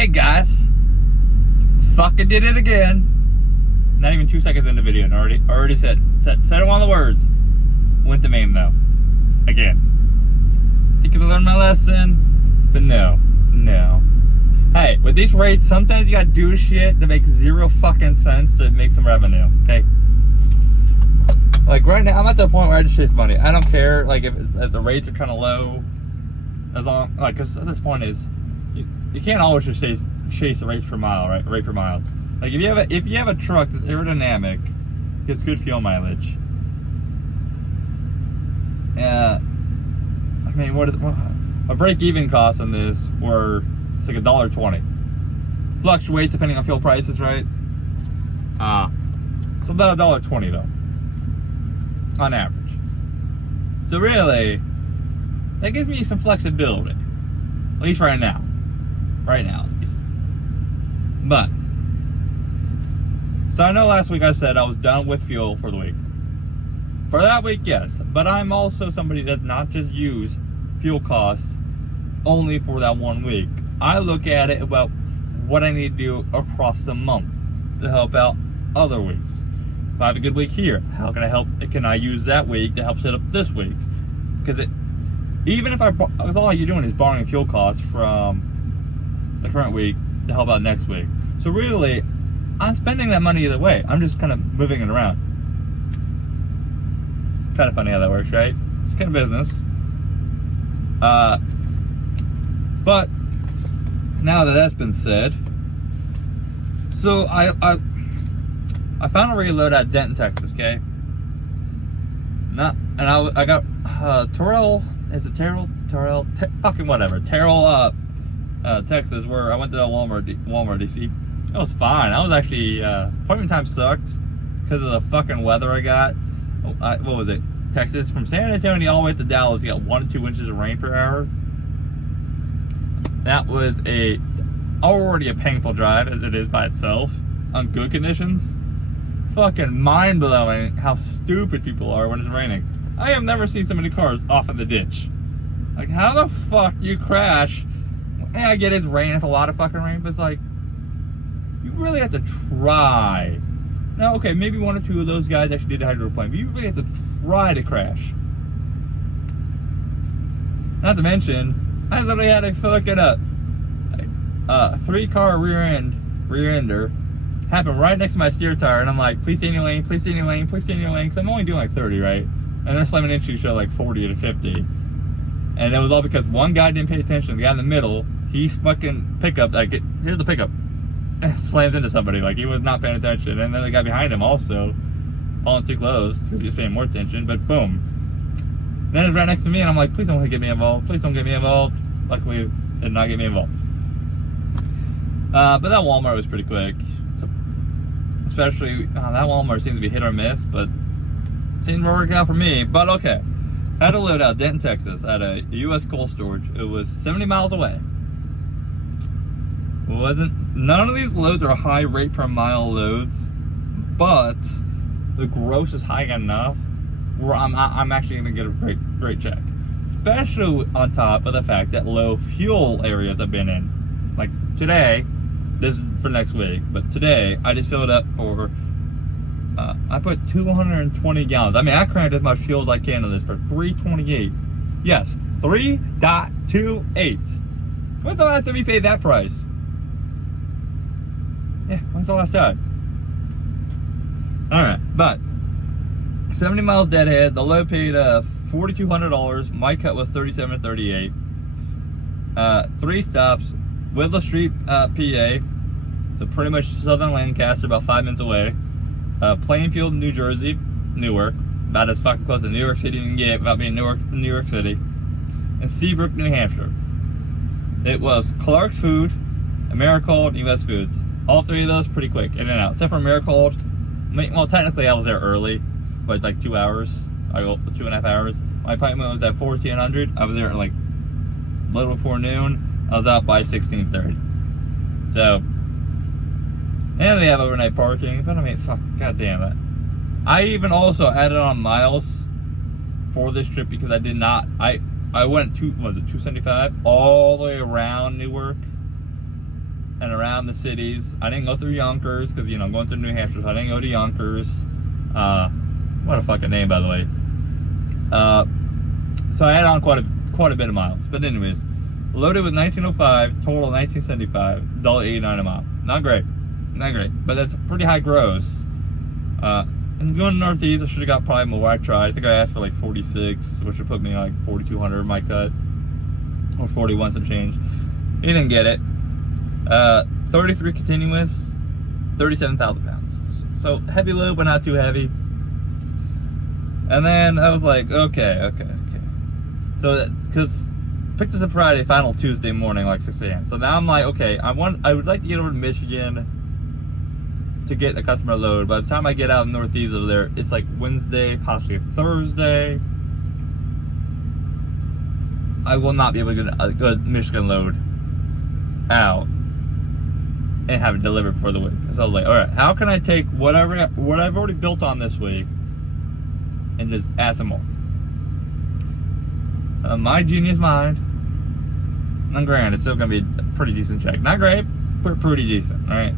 Hey guys, fucking did it again. Not even 2 seconds in the video and already said one of the words. Went to Maine though. Again. Think I learned my lesson, but no. Hey, with these rates, sometimes you gotta do shit that makes zero fucking sense to make some revenue, okay? Like right now, I'm at the point where I just chase money. I don't care, like if the rates are kind of low, as long, like, cause at this point is, you can't always just chase the rates per mile, right? Rate per mile. Like if you have a truck that's aerodynamic, gets good fuel mileage. I mean, what a break-even cost on this? It's like $1.20. Fluctuates depending on fuel prices, right? So about $1.20 though, on average. So really, that gives me some flexibility, at least right now. Right now, at least. But so I know last week I said I was done with fuel for the week. For that week, yes. But I'm also somebody that does not just use fuel costs only for that 1 week. I look at it about what I need to do across the month to help out other weeks. If I have a good week here, how can I help? Can I use that week to help set up this week? Because even if because all you're doing is borrowing fuel costs from the current week to help out next week. So really, I'm spending that money either way. I'm just kind of moving it around. Kind of funny how that works, right? It's kind of business. But now that that's been said, so I found a reload at Denton, Texas. Okay. I got Terrell. Is it Terrell? Fucking whatever. Terrell, Texas, where I went to the Walmart DC. It was fine. I was actually appointment time sucked because of the fucking weather I got. What was it? Texas, from San Antonio all the way to Dallas, you got 1 to 2 inches of rain per hour. That was already a painful drive as it is by itself on good conditions. Fucking mind blowing how stupid people are when it's raining. I have never seen so many cars off in the ditch. Like, how the fuck you crash? And I get it's raining, it's a lot of fucking rain, but it's like, you really have to try. Now, okay, maybe 1 or 2 of those guys actually did a hydroplane, but you really have to try to crash. Not to mention, I literally had to look it up. 3-car rear-ender happened right next to my steer tire, and I'm like, please stay in your lane, please stay in your lane, please stay in your lane, because I'm only doing like 30, right? And they're slamming into each other like 40 to 50. And it was all because one guy didn't pay attention. The guy in the middle, he fucking pickup, like, here's the pickup. Slams into somebody, like he was not paying attention. And then the guy behind him also falling too close because he was paying more attention, but boom. Then it's right next to me, and I'm like, please don't get me involved. Please don't get me involved. Luckily, it did not get me involved. But that Walmart was pretty quick. So, especially, that Walmart seems to be hit or miss, but it seemed to work out for me. But okay. I had to load out Denton, Texas at a U.S. cold storage. It was 70 miles away. None of these loads are high rate per mile loads, but the gross is high enough where I'm actually gonna get a great check. Especially on top of the fact that low fuel areas I've been in. Like today, this is for next week, but today I just filled up for I put 220 gallons. I mean, I crammed as much fuel as I can on this for 328. Yes, 3.28. When's the last time we paid that price? Yeah, when's the last time? Alright, but 70 miles deadhead. The load paid $4,200. My cut was $37.38. 3 stops. Whittle Street, PA. So pretty much southern Lancaster, about 5 minutes away. Plainfield, New Jersey, Newark. About as fucking close to New York City you can get without being New York City. And Seabrook, New Hampshire. It was Clark's Food, Americold, US Foods. All 3 of those pretty quick, in and out. Except for Americold. Well, technically I was there early, but like 2 hours. I go 2.5 hours. My appointment was at 1400. I was there at like a little before noon. I was out by 16:30. So, and they have overnight parking. But I mean, fuck, god damn it. I even also added on miles for this trip because I did not. I went to, was it 275 all the way around Newark and around the cities. I didn't go through Yonkers because, I'm going through New Hampshire, so I didn't go to Yonkers. What a fucking name, by the way. So I had on quite a bit of miles. But anyways, loaded was $19.05, total $19.75, $1.89 a mile. Not great, but that's a pretty high gross. And going northeast, I should have got probably more. I tried. I think I asked for like 46, which would put me like 4,200 my cut, or 41 some change. He didn't get it. 33 continuous, 37,000 pounds. So heavy load, but not too heavy. And then I was like, okay. So because picked this up Friday, final Tuesday morning, like 6 a.m. So now I'm like, okay, I would like to get over to Michigan to get a customer load. By the time I get out in northeast over there, it's like Wednesday, possibly Thursday. I will not be able to get a good Michigan load out and have it delivered for the week. So I was like, all right, how can I take what I've already built on this week and just add some more? My genius mind, and granted, it's still gonna be a pretty decent check. Not great, but pretty decent, right?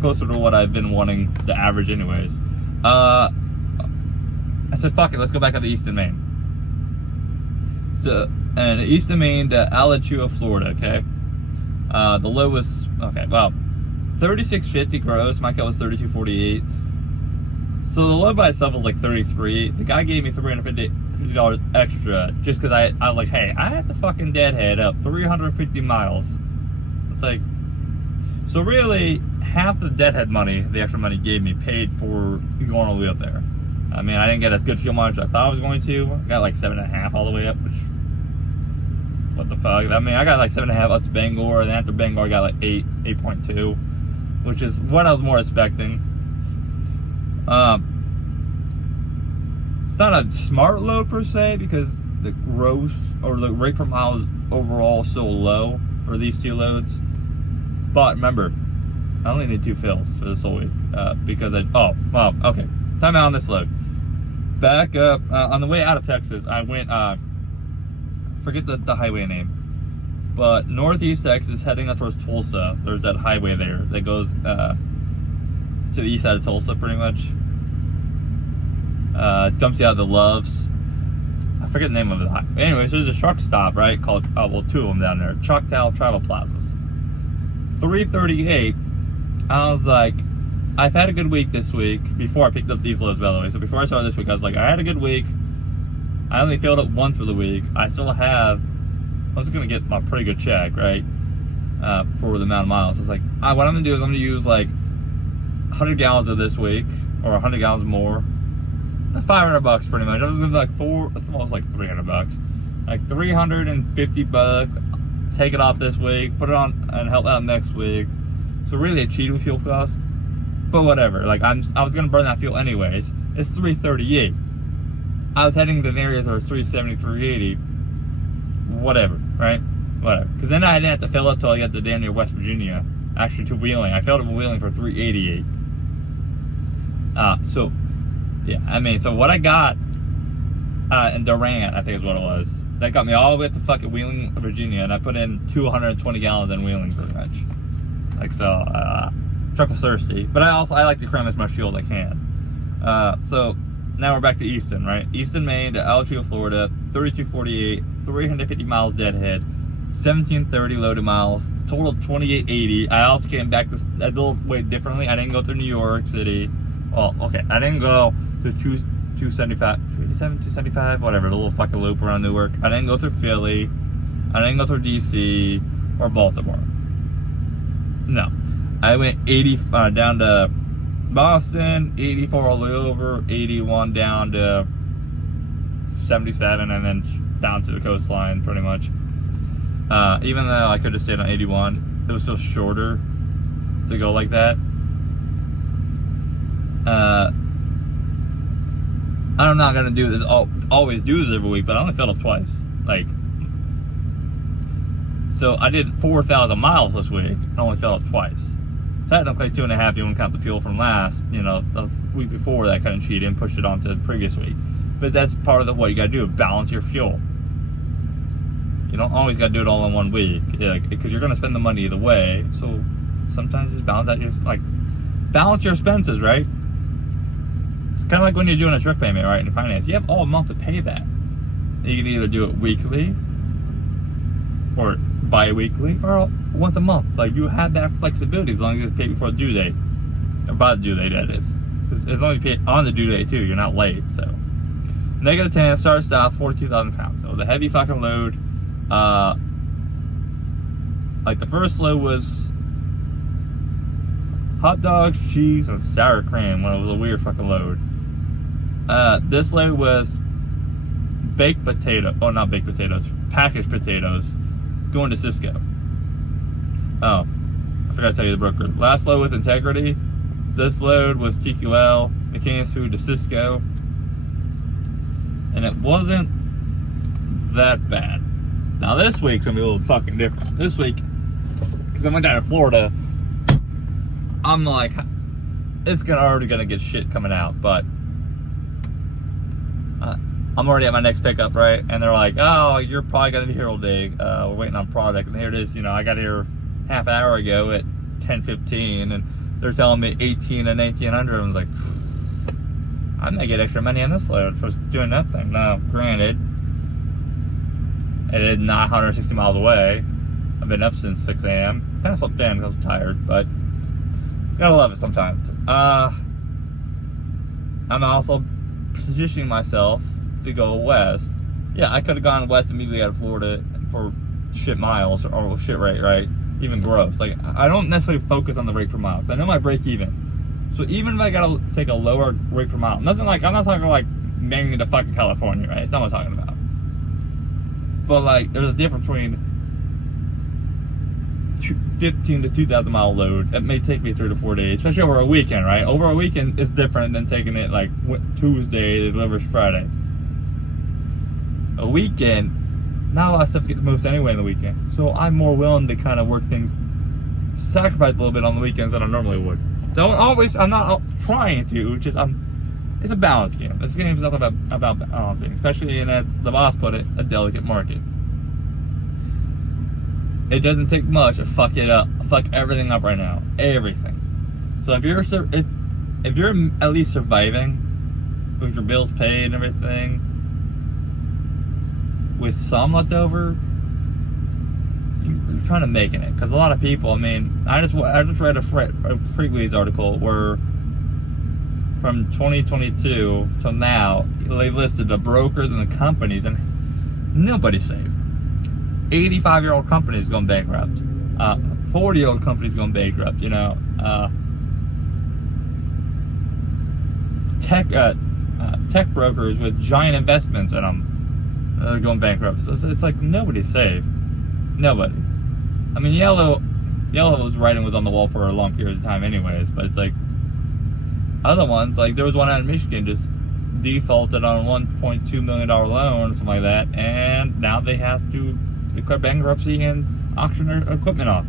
Closer to what I've been wanting to average anyways. I said, fuck it, let's go back to the Easton, Maine. So, and Easton, Maine to Alachua, Florida, okay? The low was, $36.50 gross, my cut was $32.48. So the low by itself was like $33. The guy gave me $350 extra just because I was like, hey, I have to fucking deadhead up 350 miles. It's like, so really, half the deadhead money, the extra money he gave me, paid for going all the way up there. I mean, I didn't get as good fuel mileage as I thought I was going to. I got like 7.5 all the way up, which, what the fuck? I mean, I got like 7.5 up to Bangor, and then after Bangor, I got like 8.2, which is what I was more expecting. It's not a smart load per se, because the gross, or the rate per mile is overall so low for these two loads. But remember, I only need 2 fills for this whole week, because time out on this load. Back up, on the way out of Texas, I went, forget the highway name, but northeast Texas, heading up towards Tulsa. There's that highway there that goes to the east side of Tulsa, pretty much. Dumps you out of the Loves. I forget the name of it. Anyways, there's a truck stop, right, called, 2 of them down there, Choctaw Travel Plazas. 3:38, I was like, I've had a good week this week, before I picked up these loads, by the way. So before I started this week, I was like, I had a good week. I only filled up once for the week. I still have, I was going to get a pretty good check, right, for the amount of miles. I was like, what I'm going to do is I'm going to use like 100 gallons of this week, or 100 gallons more. $500 pretty much. I was going to like almost like $300. Like $350. Take it off this week, put it on, and help out next week. So really a cheat with fuel cost. But whatever. Like I was gonna burn that fuel anyways. It's $338. I was heading to areas where it's $370, $380. Whatever, right? Whatever. Because then I didn't have to fill up till I got to damn near West Virginia. Actually to Wheeling. I filled up in Wheeling for $388. So yeah, I mean, so what I got in Durant, I think is what it was. That got me all the way up to fucking Wheeling, Virginia, and I put in 220 gallons in Wheeling, pretty much. Like, so, truck was thirsty. But I like to cram as much fuel as I can. So, now we're back to Easton, right? Easton, Maine to Alachua, Florida, 3248, 350 miles deadhead, 1730 loaded miles, total 2880. I also came back a little way differently. I didn't go through New York City. Well, okay, I didn't go to 275, 275, whatever, the little fucking loop around Newark. I didn't go through Philly. I didn't go through DC or Baltimore. No. I went 80 down to Boston, 84 all the way over, 81 down to 77, and then down to the coastline, pretty much. Even though I could have stayed on 81, it was still shorter to go like that. I'm not gonna do this always do this every week, but I only filled up twice. Like, so I did 4,000 miles this week and only filled up twice. Technically 2.5, you wouldn't count the fuel from last, the week before that kind of cheated and pushed it on to the previous week. But that's part of what you gotta do, balance your fuel. You don't always got to do it all in 1 week, because you're going to spend the money either way. So sometimes just balance your expenses, right? It's kind of like when you're doing a truck payment, right, in finance. You have all month to pay that. You can either do it weekly or bi-weekly or once a month. Like, you have that flexibility as long as it's paid before the due date. Or by the due date, that is. Because as long as you pay on the due date, too, you're not late, so. Negative 10, start stop, 42,000 pounds. So it was a heavy fucking load. Like, the first load was hot dogs, cheese, and sour cream when it was a weird fucking load. This load was baked potato. Oh, not baked potatoes. Packaged potatoes going to Cisco. Oh, I forgot to tell you the broker. Last load was Integrity. This load was TQL, McCain's Food to Cisco. And it wasn't that bad. Now this week's gonna be a little fucking different. This week, because I went down to Florida, I'm like, it's already gonna get shit coming out, but I'm already at my next pickup, right? And they're like, oh, you're probably gonna be here all day. We're waiting on product. And here it is, I got here half an hour ago at 10:15, and they're telling me 18 and 1900. I was like, I'm gonna get extra money on this load for doing nothing. Now, granted, it is not 160 miles away. I've been up since 6 a.m. Kind of slept in because I'm tired, but gotta love it sometimes. I'm also positioning myself to go west. Yeah, I could have gone west immediately out of Florida for shit miles or shit rate, right? Even gross. Like, I don't necessarily focus on the rate per mile, because I know my break even. So even if I gotta take a lower rate per mile, I'm not talking like banging to fucking California, right? It's not what I'm talking about. But like, there's a difference between 15 to 2,000 mile load. It may take me 3 to 4 days, especially over a weekend, right? Over a weekend is different than taking it like Tuesday to deliver Friday. A weekend, not a lot of stuff gets moved anyway in the weekend. So I'm more willing to kind of work things, sacrifice a little bit on the weekends than I normally would. I'm not trying to, it's a balance game. This game is nothing about balancing, especially in, as the boss put it, a delicate market. It doesn't take much to fuck it up, fuck everything up right now, everything. So if you're at least surviving with your bills paid and everything, with some left over, you're kind of making it. Because a lot of people, I just read a Freightways article where from 2022 till now, they listed the brokers and the companies, and nobody's safe. 85-year-old companies going bankrupt. 40-year-old companies going bankrupt. Tech brokers with giant investments in them going bankrupt. So it's like nobody's safe. Nobody. Yellow's writing was on the wall for a long period of time anyways, but it's like other ones, like there was one out in Michigan just defaulted on a $1.2 million loan or something like that, and now they have to declare bankruptcy and auction their equipment off.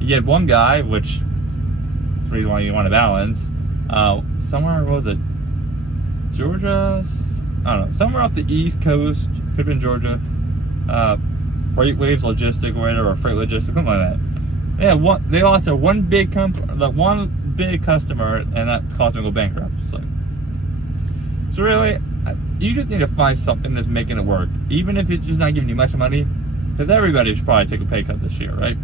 You get one guy, which is the reason why you want to balance, somewhere, what was it? Georgia? I don't know, somewhere off the East Coast, could have been Georgia, Freightways Logistics or whatever, or Freight Logistics, something like that. They lost their one big customer, and that caused them to go bankrupt. So really, you just need to find something that's making it work, even if it's just not giving you much money, because everybody should probably take a pay cut this year, right?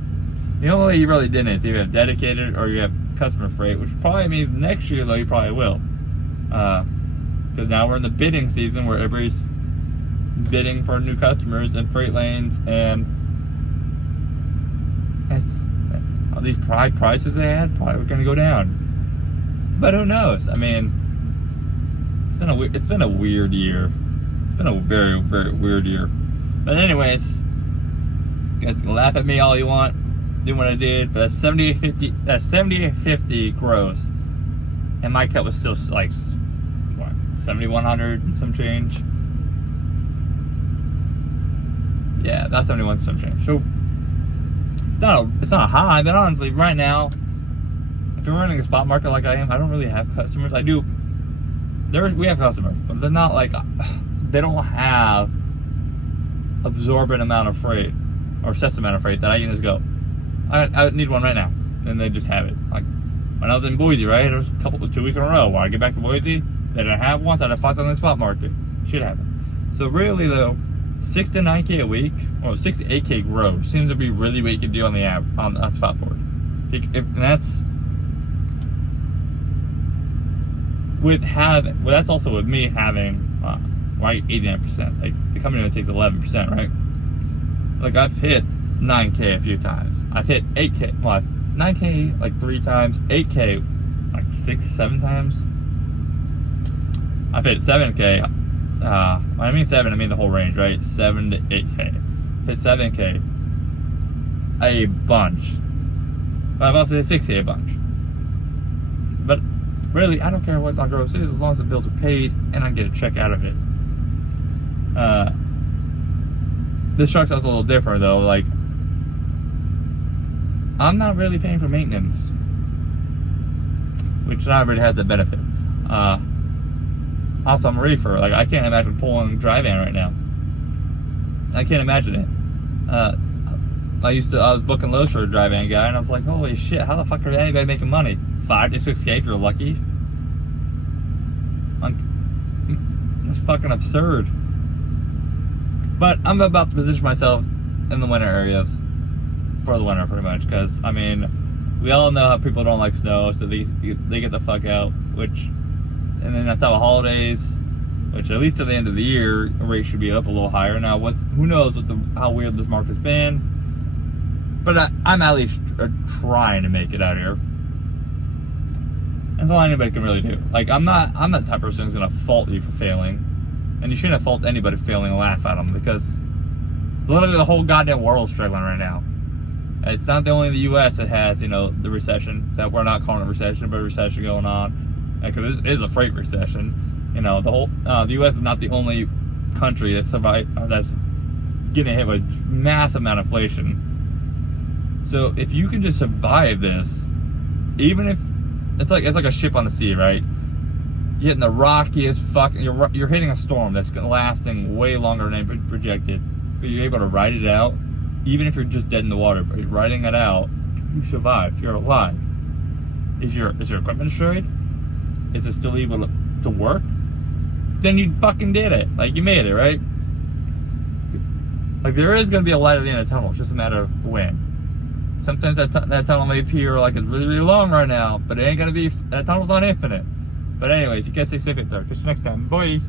The only way you really didn't is if you have dedicated or you have customer freight, which probably means next year though you probably will, because now we're in the bidding season where everybody's bidding for new customers and freight lanes, and these prices they had probably were going to go down, but who knows? It's been a weird year. It's been a very, very weird year. But anyways, you guys can laugh at me all you want, do what I did, but that's 7850. That's 7850 gross, and my cut was still like what, 7,100 and some change. Yeah, that's 71 some change. So it's not a high, but honestly, right now, if you're running a spot market like I am, I don't really have customers. We have customers, but they're not like they don't have absorbent amount of freight or obsessed amount of freight that I can just go, I need one right now, and they just have it. Like when I was in Boise, right? There was a couple, 2 weeks in a row where I get back to Boise, they didn't have one, so I had to find something in the spot market. Shit happens. So really though, 6 to 9K a week, or 6 to 8K gross seems to be really what you can do on the app on Spotboard. And that's with having. Well, that's also with me having right 89%. Like the company only takes 11%, right? Like I've hit 9K a few times. I've hit 8K. Well, 9K like 3 times. 8K like 6, 7 times. I've hit 7K. When I mean 7, I mean the whole range, right? 7 to 8K. Hit 7K a bunch. But I've also hit 6K a bunch. But really, I don't care what my gross is as long as the bills are paid and I get a check out of it. This truck's also a little different though. Like, I'm not really paying for maintenance, which not really has a benefit. Also, I'm a reefer. Like, I can't imagine pulling a dry van right now. I can't imagine it. I was booking loads for a dry van guy, and I was like, holy shit, how the fuck are anybody making money? 5 to 6K if you're lucky. That's fucking absurd. But I'm about to position myself in the winter areas for the winter, pretty much, because I mean, we all know how people don't like snow, so they get the fuck out. And then on top of holidays, which at least to the end of the year, rates should be up a little higher. Now, who knows how weird this market's been? But I'm at least trying to make it out here. That's all anybody can really do. Like, I'm not the type of person who's gonna fault you for failing, and you shouldn't fault anybody for failing and laugh at them, because literally the whole goddamn world's struggling right now. It's not only the U.S. that has, the recession, that we're not calling a recession, but a recession going on. Because it is a freight recession. The U.S. is not the only country that's getting hit with massive amount of inflation. So if you can just survive this, even if it's like a ship on the sea, right? You're hitting the rockiest you're hitting a storm that's lasting way longer than projected, but you're able to ride it out, even if you're just dead in the water. But you're riding it out, you survived. You're alive. Is your equipment destroyed? Is it still able to work? Then you fucking did it. Like, you made it, right? Like, there is going to be a light at the end of the tunnel. It's just a matter of when. Sometimes that tunnel may appear like it's really, really long right now, but it ain't going to be. That tunnel's not infinite. But anyways, you guys stay safe out there. Catch you next time. Bye.